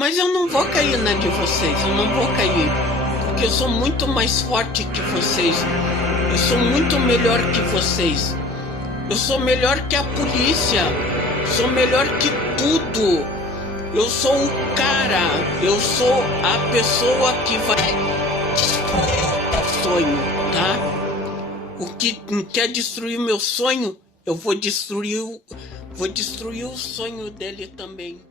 Mas eu não vou cair na de vocês, eu não vou cair. Porque eu sou muito mais forte que vocês. Eu sou muito melhor que vocês. Eu sou melhor que a polícia. Sou melhor que tudo. Eu sou o cara. Eu sou a pessoa que vai... sonho, tá? O que quer destruir meu sonho, eu vou destruir o sonho dele também.